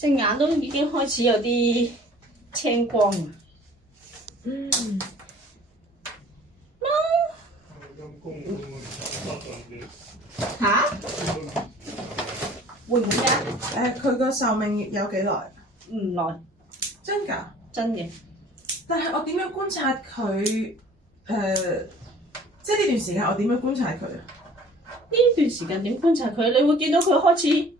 隻眼都已經開始有啲青光。嚇？會唔會啊？佢個壽命有幾耐？唔耐，真㗎？真嘅。但係我點樣觀察佢？即係呢段時間我點樣觀察佢？呢段時間點觀察佢？你會見到佢開始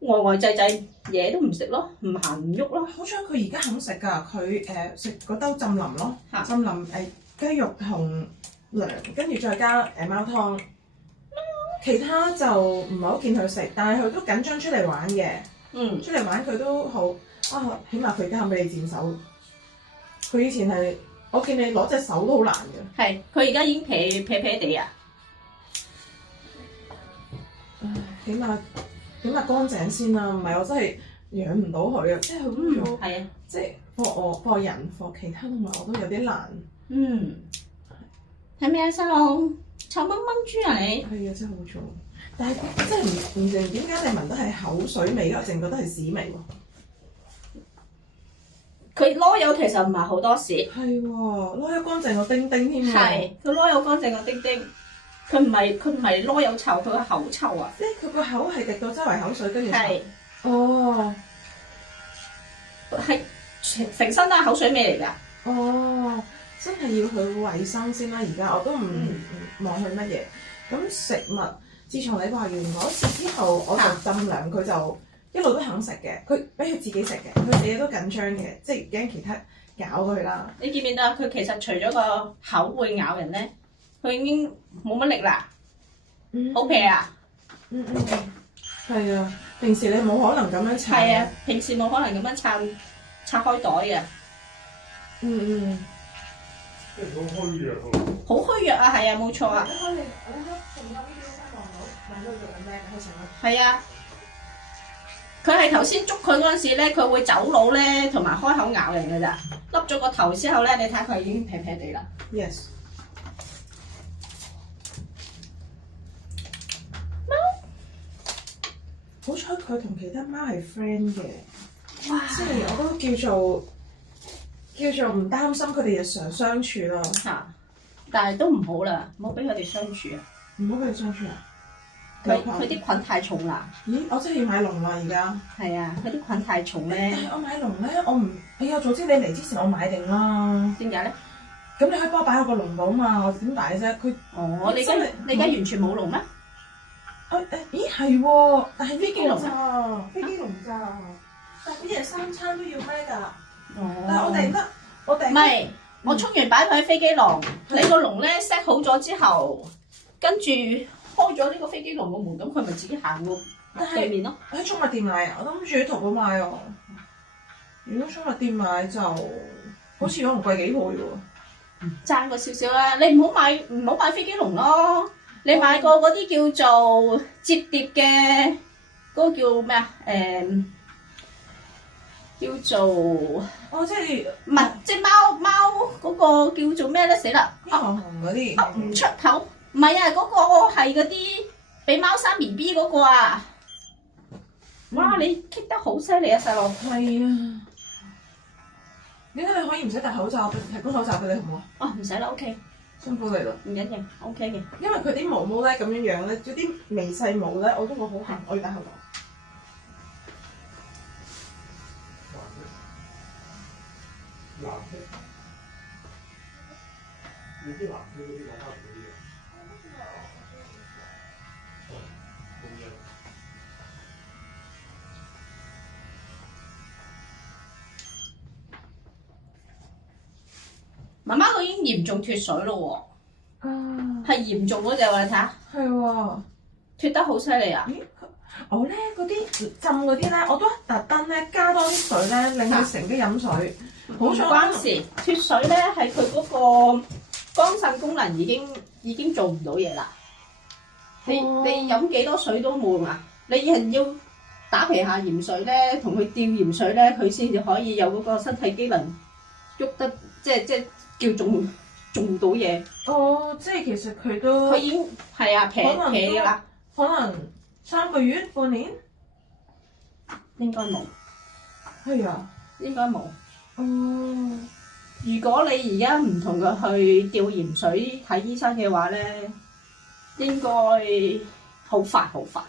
呆滯滯，嘢都唔食咯，唔行唔喐咯。好彩佢而家肯食㗎，佢食嗰兜浸腍咯，浸腍雞肉同糧，跟住再加貓湯。其他就唔係好見佢食，但係佢都緊張出嚟玩嘅。出嚟玩佢都好啊，起碼佢而家肯俾你墊手。佢以前係我見你攞隻手都好難嘅。係，佢而家已經撇地啊。起碼乾淨先啦，唔係我真係養唔到佢啊！即係好污糟。係啊，即係貨人貨其他動物我都有啲難。係咪啊，細路？臭掹掹豬啊你！係啊，真係好糟。但係真係唔明點解你聞到係口水味咯，淨覺得係屎味喎。佢籮柚其實唔係好多屎。係喎，籮柚乾淨過丁丁添喎。係，佢籮柚乾淨過丁丁。佢唔係籮柚臭，佢個口臭啊！即係佢個口係滴到周圍口水，跟住係。哦。係成身都係口水味嚟㗎。哦，真係要佢衞生先啦！而家我都唔望佢乜嘢。咁食物，自從你話完嗰次之後，我就浸涼，佢就一路都肯食嘅。佢俾佢自己食嘅，佢自己都緊張嘅，即係驚其他搞佢啦。你見唔見到啊？佢其實除咗個口會咬人咧，佢已經冇乜力啦。好撇啊！係啊，平時你冇可能咁樣拆。係啊，平時冇可能咁樣拆開袋嘅。即係好虛弱喎。好虛弱啊，係啊，冇錯啊。係啊，佢係頭先捉佢嗰陣時咧，佢會走佬咧，同埋開口咬人㗎咋。笠咗個頭之後咧，你睇佢已經撇撇地啦。Yes。好彩佢同其他貓係 friend 嘅，哇！即係我都叫做唔擔心佢哋日常相處咯。但係都唔好啦，唔好俾佢哋相處啊！唔好俾佢相處啊！佢啲菌太重啦。咦！我真係要買籠啦而家。係啊，佢啲菌太重咧。但係我買籠咧，我唔，哎呀，早知你嚟之前我買定啦。點解咧？咁你可以幫我擺喺個籠度啊嘛，我點擺啫？佢你而家完全冇籠咩？咦係喎，但係飛機籠咋？飛機籠咋？但係一日3餐都要咩㗎？但係我訂得，唔係，我沖完擺佢喺飛機籠，你個籠咧 set 好咗之後，跟住開咗呢個飛機籠個門，咁佢咪自己行過對面咯。喺寵物店買啊，我諗住喺淘寶買喎。如果寵物店買就好似可能貴幾倍喎。爭過少少啦，你唔好買飛機籠咯。你買過嗰啲叫做摺疊嘅，嗰個叫咩啊？叫做即係唔係即係貓嗰個叫做咩咧？死啦！紅嗰啲唔出口，唔係啊！嗰個係嗰啲俾貓生 BB 嗰個啊！哇！你棘得好犀利啊，細路！係啊！點解你可以唔使戴口罩？提供口罩俾你好唔好？唔使啦 ，OK。辛苦你啦，唔緊要 ，OK 嘅。因為佢啲毛毛咧咁樣樣咧，嗰啲微細毛咧，我都覺好痕，我要戴口罩。藍色，你啲藍色嗰啲講翻嗰啲啊？媽媽佢已經嚴重脫水咯喎，係嚴重嗰隻喎，你睇下。係喎，脫得好犀利啊！咦，我咧嗰啲浸嗰啲咧，我都特登咧加多啲水咧，令佢乘機飲水。好彩關事，脫水咧係佢嗰個肝腎功能已經做唔到嘢啦。你飲幾多水都冇用啊！你係要打皮下鹽水咧，同佢吊鹽水咧，佢先至可以有嗰個身體機能喐得，即係叫做到嘢。即係其實佢已經係啊，撇㗎啦。可能3個月、半年，應該冇。係啊，應該冇。哦，如果你而家唔同佢去吊鹽水睇醫生嘅話咧，應該好快好快，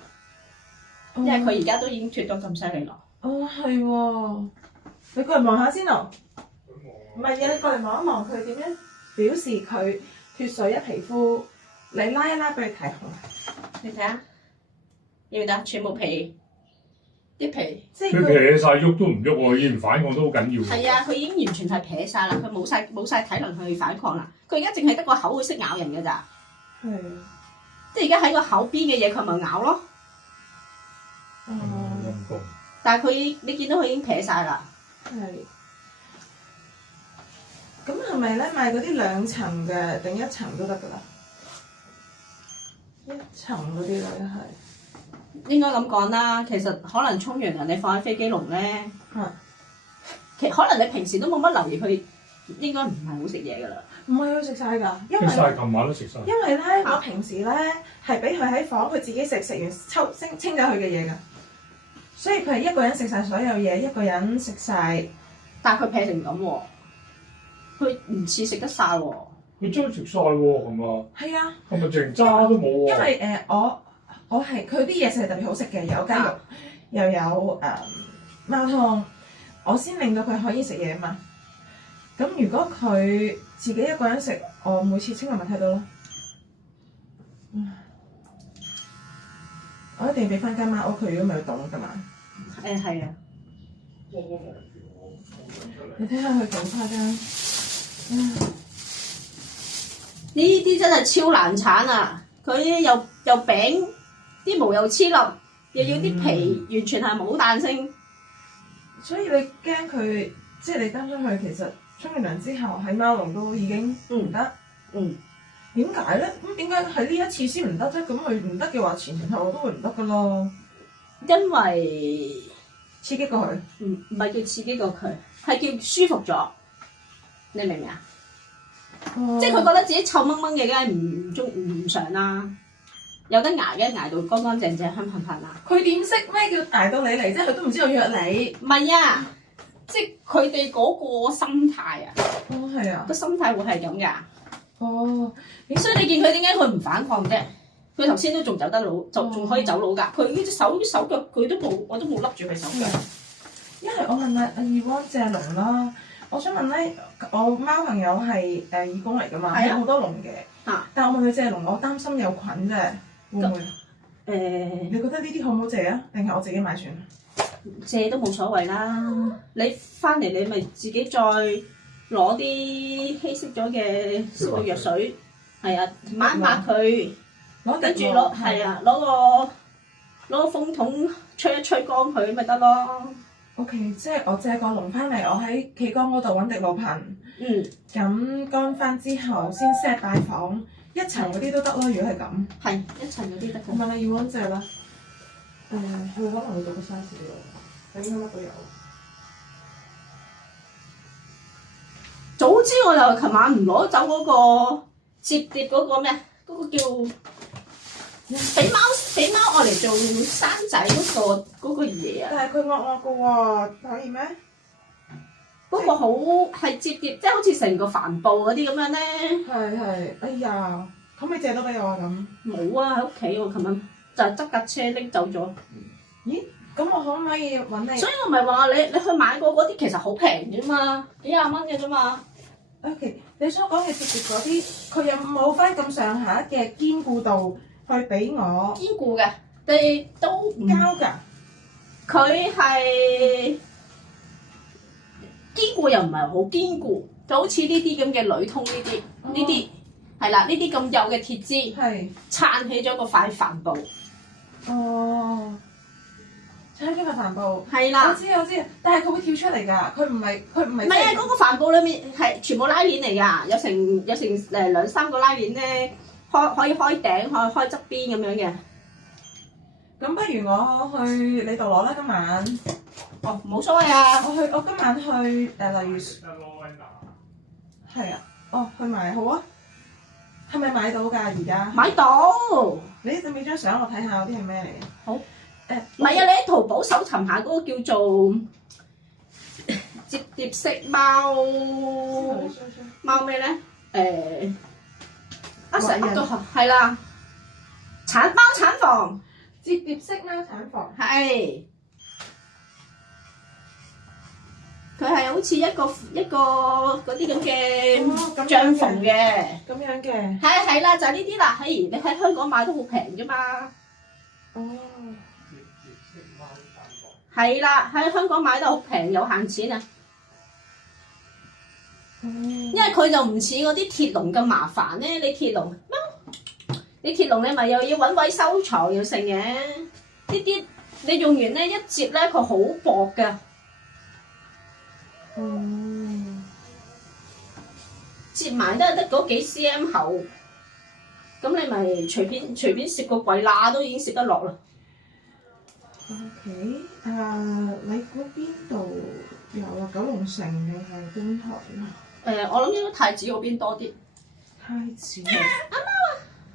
因為佢而家都已經脱得咁犀利咯。哦，係喎，你過嚟望下先咯。唔係啊，你過嚟望一望佢點樣表示佢脱水一皮膚，你拉一拉俾佢睇好。你睇下，要唔得？全部皮啲皮。即係佢撇晒喐都唔喐喎，以前反抗都好緊要喎。係啊，佢已經完全係撇晒啦，佢冇晒體能去反抗啦。佢而家淨係得個口會識咬人㗎咋。係。即係而家喺個口邊嘅嘢，佢咪咬咯。哦。陰公。但係佢，你見到佢已經撇晒啦。係。咁係咪咧買嗰啲2層嘅定1層都得㗎啦？1層嗰啲咧係。應該咁講啦，其實可能沖完涼你放喺飛機籠咧，可能你平時都冇乜留意佢，應該唔係好食嘢㗎啦。唔係佢食晒㗎，因為食晒，琴晚都食晒。因為咧，我平時咧係俾佢喺房，佢自己食完清咗佢嘅嘢㗎，所以佢係一個人食晒所有嘢，一個人食晒。但係佢撇成咁喎，佢唔似食得晒喎。佢真係食晒喎，係嘛？係啊，係咪淨渣都冇喎？因為我係佢啲嘢食係特別好食嘅，有雞肉，又有貓湯，我先令到佢可以食嘢啊嘛。咁如果佢自己一個人食，我每次清咪睇到咯。我一定要俾翻間貓屋佢，如果唔係佢凍㗎嘛。係啊。你睇下佢幾誇張。呢啲真係超難產啊！佢又餅，啲毛又黐笠，又要啲皮完全係冇彈性。所以你驚佢，即係你擔心佢其實沖完涼之後喺貓籠都已經唔得。點解咧？咁點解喺呢一次先唔得啫？咁佢唔得嘅話，前後都會唔得噶咯。因為刺激過佢。唔係叫刺激過佢，係叫舒服咗。你明唔明啊？即係佢覺得自己臭掹掹嘅，梗係唔想啦。有得捱嘅捱到乾乾淨淨、香噴噴啦。佢點識咩叫捱到你嚟？即係佢都唔知道約你。唔係啊，即係佢哋嗰個心態啊。哦，係啊。個心態會係咁㗎。哦。所以你見佢點解佢唔反抗啫？佢頭先都仲走得佬，仲可以走佬㗎。佢呢隻手腳佢都冇，我都冇笠住佢手腳。因為我問阿二汪借籠啦。我想問咧，我貓朋友係義工嚟㗎嘛，有好多籠嘅。但我問佢借籠，我擔心有菌啫，會唔會？你覺得呢啲好唔好借啊？定係我自己買算？借都冇所謂啦。你翻嚟你咪自己再攞啲稀釋咗嘅消毒藥水，係啊，抹一抹佢，跟住攞個風筒吹一吹乾佢咪得咯。O.K. 即係我借個籠翻嚟，我喺企缸嗰度揾滴露噴。咁乾翻之後先 set 擺房，1層嗰啲都得咯。如果係咁，係1層嗰啲得。我問你要揾隻啦。佢可能會到個 size 嘅喎，應該乜都有。早知我又琴晚唔攞走嗰個摺疊嗰個咩？嗰個叫俾貓愛嚟做生仔嗰個嘢啊！但係佢惡惡嘅喎，可以咩？嗰個好係摺疊，即係好似成個帆布嗰啲咁樣咧。係，哎呀，可唔可以借到俾我啊？咁冇啊，喺屋企我琴晚就係執架車拎走咗。咦？咁我可唔可以揾你？所以我咪話你去買過嗰啲其實好平啫嘛，幾廿蚊嘅啫嘛。OK，你所講嘅摺疊嗰啲，佢有冇翻咁上下嘅堅固度去俾我？堅固嘅，你都膠㗎。佢係堅固又唔係好堅固，就好似呢啲咁嘅鋁通呢啲係啦，呢啲咁幼嘅鐵枝，撐起咗個塊帆布。哦，撐起個帆布。係啦。我知，但係佢會跳出嚟㗎，佢唔係。唔係啊，嗰個帆布裡面係全部拉鏈嚟㗎，有成2-3個拉鏈咧，可以開頂，可以開側邊咁樣嘅。咁不如我去你度攞啦，今晚。哦，冇所謂啊！我今晚去例如。係啊，去買好啊。係咪買到㗎而家？買到。你準備張相我睇下嗰啲係咩嚟嘅？好。唔係啊！你喺淘寶搜尋下嗰個叫做摺疊式貓咩咧？成個係啦，貓產房，摺疊式貓產房。係。佢係好似一個嗰啲咁嘅帳篷嘅，咁樣嘅。係啦，就係呢啲啦。你喺香港買都好平啫嘛。哦。係啦，喺香港買得好平，有限錢啊。因為佢就唔似嗰啲鐵籠咁麻煩咧。你鐵籠你咪又要揾位收藏要成嘅。呢啲你用完咧一摺咧，佢好薄㗎。摺埋都係得嗰幾 cm 厚，咁你咪隨便攝個櫃罅都已經攝得落啦。OK， 你估邊度有啊？九龍城定係觀塘啊？我諗應該太子嗰邊多啲。太子啊！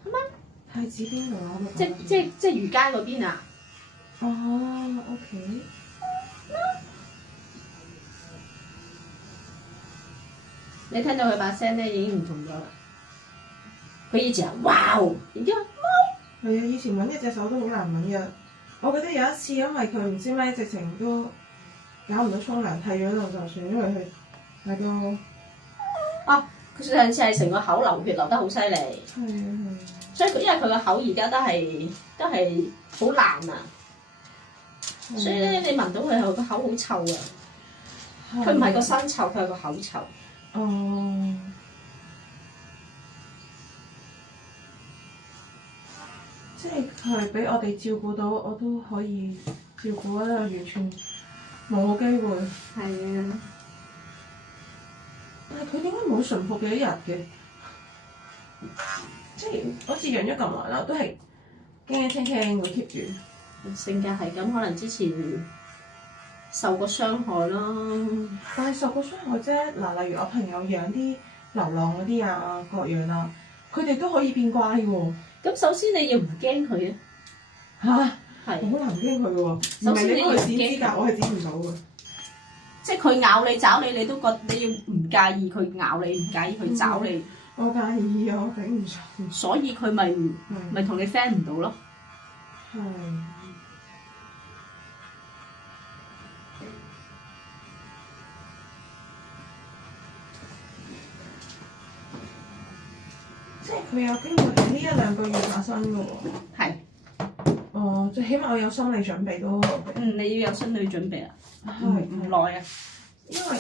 阿媽，太子邊度啊？即漁街嗰邊啊？哦 ，OK。你聽到佢把聲咧已經唔同咗啦。佢以前係哇，然之後係啊，以前揾一隻手都好難揾嘅。我記得有一次，因為佢唔知咩，直情都搞唔到沖涼，剃咗度就算，因為佢係個佢上次係成個口流血流得好犀利。係啊。所以因為佢個口而家都係好爛啊，所以咧你聞到佢個口好臭啊。佢唔係個身臭，佢係個口臭。哦。即係佢係俾我哋照顧到，我都可以照顧得完全冇機會。係啊。但係佢點解冇馴服幾日嘅？即係好似養咗咁耐啦，都係驚驚青青會 keep 住。性格係咁，可能之前受過傷害咯。但係受過傷害啫。嗱，例如我朋友養啲流浪嗰啲啊，各樣啊，佢哋都可以變乖喎。咁首先你要唔驚佢啊？嚇，係。好難驚佢喎。首先你要唔係你剪指甲，我係剪唔到嘅。即係佢咬你爪你，你都覺你要唔介意佢咬你，唔介意佢爪你。我介意啊，我頂唔順。所以佢咪同你 friend 唔到咯。係。即係佢有機會喺呢一兩個月發生嘅喎。係。哦，最起碼我有心理準備都。你要有心理準備啊。唔耐啊。因為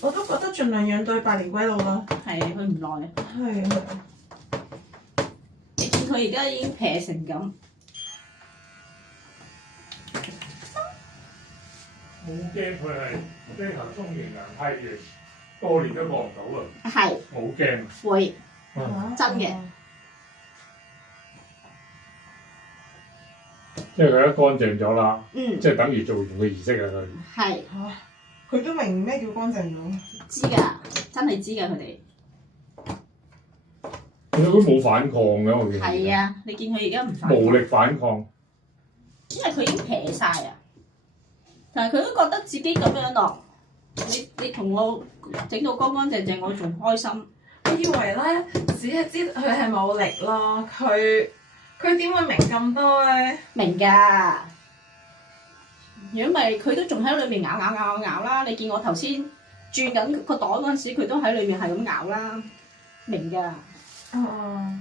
我都覺得盡量養對百年歸老啦。係，佢唔耐啊。係。你見佢而家已經撇成咁。好驚佢係呢頭中型人批嘅，多年都過唔到啊！係。好驚。會。真嘅。即係佢一乾淨咗啦，即係等於做完個儀式啊佢。係。佢都明咩叫乾淨咗。知㗎，真係知㗎佢哋。佢都冇反抗嘅，我見。係啊，你見佢而家唔反抗。無力反抗。因為佢已經撇晒啊，但係佢都覺得自己咁樣咯。你同我整到乾乾淨淨，我仲開心。我以為咧，只係知佢係冇力咯，佢點會明咁多咧？明㗎。如果唔係，佢都仲喺裏面咬啦。你見我頭先轉緊個袋嗰陣時，佢都喺裏面係咁咬啦。明㗎。哦。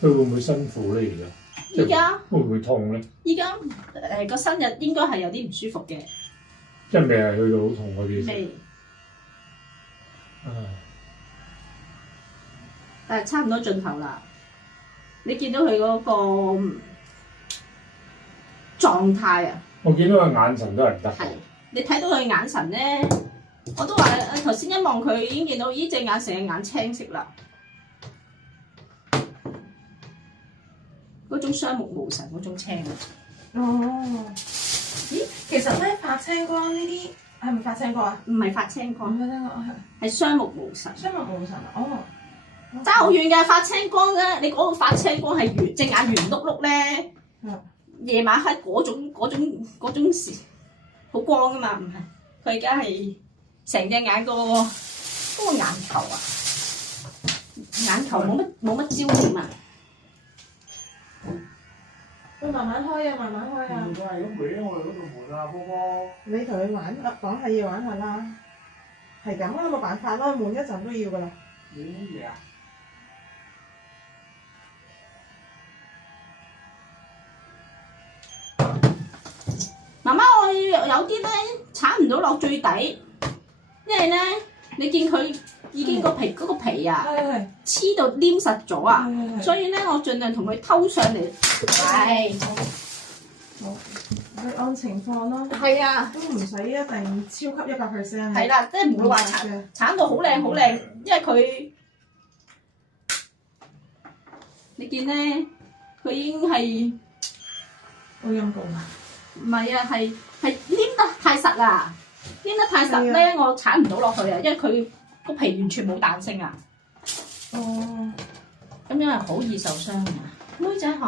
佢會唔會辛苦咧？而家會唔會痛咧？依家個身日應該係有啲唔舒服嘅。即係未係去到好痛嗰啲。未。但係差唔多盡頭啦。你見到佢嗰個狀態啊？我見到佢眼神都係唔得。係，你睇到佢眼神咧，我都話頭先一望佢已經見到，咦隻眼成隻眼青色啦，嗰種雙目無神嗰種青啊。哦。咦，其實咧發青光呢啲係咪發青光啊？唔係發青光，係雙目無神。雙目無神啊！哦。爭好遠嘅發青光咧，你講到發青光係圓隻眼圓碌碌咧，夜晚黑嗰種時好光啊嘛，唔係佢而家係成隻眼嗰個眼球啊，眼球冇乜焦點啊。佢慢慢開啊，慢慢開啊！唔係咁搲我哋嗰度門啊，波波。你同佢玩啦，講係要玩下啦，係咁啦，冇辦法啦，悶一陣都要噶啦。你乜嘢啊？媽媽，我有啲咧鏟唔到落最底，因為咧你見佢已經嗰個皮啊係黐到黏實咗啊，係所以咧我盡量同佢偷上嚟。係好，你按情況咯。係啊，都唔使一定超級100%。係啦，即係唔會話鏟到好靚好靚，因為佢你見咧佢已經係好陰功啊！唔係啊，係黏得太實啦，黏得太實咧，我鏟唔到落去啊，因為佢個皮完全冇彈性啊。哦，咁樣係好易受傷啊！妹仔學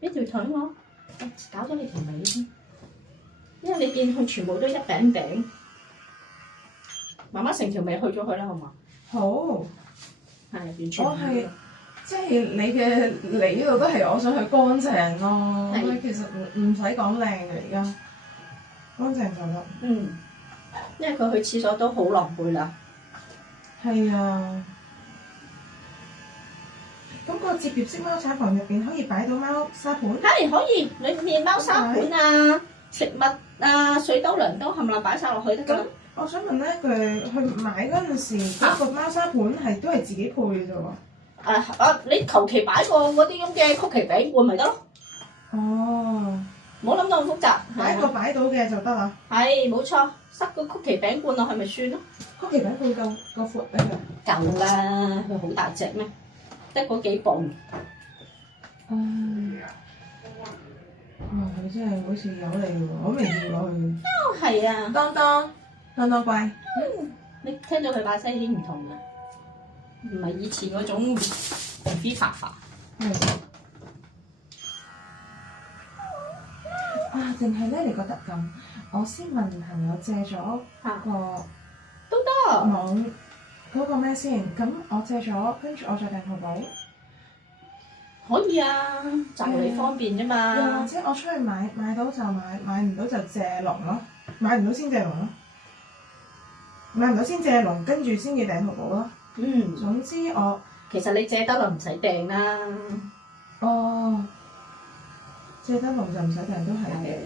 俾條腿我，搞咗你條尾先，因為你見佢全部都一餅餅，媽媽成條尾去咗佢啦，好嘛？好，係完全。我係即係你嘅嚟呢度都係我想去乾淨咯。係其實唔使講靚嘅而家，乾淨就得。嗯，因為佢去廁所都好狼狽啦。係啊。咁個摺疊式貓砂房入邊可以擺到貓砂盤？係可以，裏面貓砂盤啊、食物啊、水兜、涼兜冚唪唥擺晒落去得㗎啦。我想問咧，佢去買嗰陣時，嗰個貓砂盤係都係自己配嘅啫喎。你求其擺個嗰啲咁嘅曲奇餅罐咪得咯。哦，唔好諗到咁複雜。擺一個擺到嘅就得啦。係冇錯，塞個曲奇餅罐落去咪算咯。曲奇餅罐夠闊咧佢。夠啦，佢好大隻咩？得嗰幾磅。哇！佢真係好似有你喎，好明顯落去。係啊，當乖。你聽咗佢把聲已經唔同啦，唔係以前嗰種飛發發。淨係咧，你覺得咁？我先問朋友借咗個都得。網嗰個咩先？咁我借咗，跟住我再訂淘寶。可以啊，就你方便啫嘛。又或者我出去買到就買，買唔到就借籠咯。買唔到先借籠咯。買唔到先借籠，跟住先至訂淘寶咯。嗯。總之其實你借得就唔使訂啦。哦。借得籠就唔使訂都係嘅。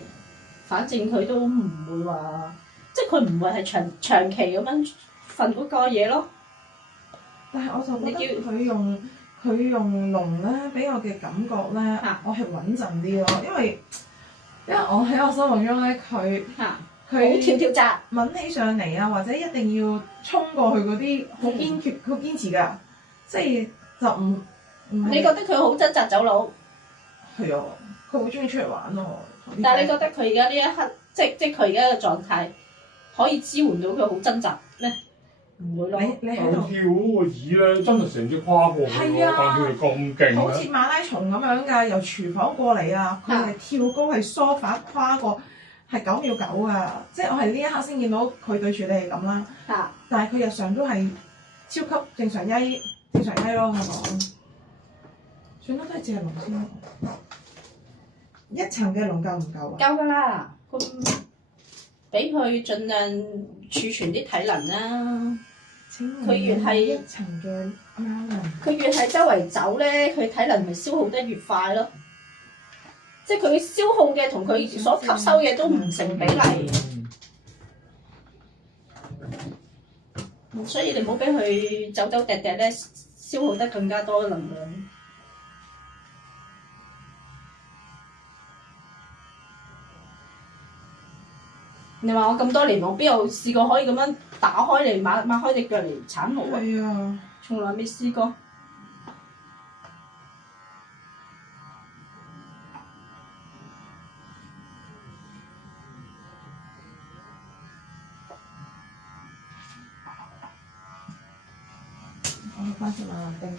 反正佢都唔會話，即係佢唔會係長期咁樣瞓嗰個嘢咯。但係我就覺得佢用籠咧，俾我嘅感覺咧，我係穩陣啲咯，因為我喺我心目中咧，佢好跳紮抿起上嚟啊，或者一定要衝過去嗰啲好堅決、好堅持㗎，即係就唔。你覺得佢好掙扎走佬？係啊，佢好中意出嚟玩咯。但係你覺得佢而家呢一刻，即係佢而家嘅狀態，可以支援到佢好掙扎咩？唔會咯。你喺度跳嗰個椅咧，真係成隻跨過去喎，但佢哋咁勁好似馬拉松咁樣㗎，由廚房過嚟啊！佢係跳高係梳化跨過，係9秒9㗎。即係我係呢一刻先見到佢對住你係咁啦。但係佢日常都係超級正常咯，係講。算啦，都係借籠先。一層嘅籠夠唔夠啊？夠㗎啦，咁俾佢盡量儲存啲體能啦。佢越係一層嘅貓籠，佢越係周圍走咧，佢體能咪消耗得越快咯。即係佢消耗嘅同佢所吸收嘅都唔成比例。所以你唔好俾佢走走趯趯咧，消耗得更加多能量。你話我咁多年，我邊有試過可以咁樣打開嚟擘開隻腳嚟鏟毛啊？係啊，從來未試過。我翻隻馬丁。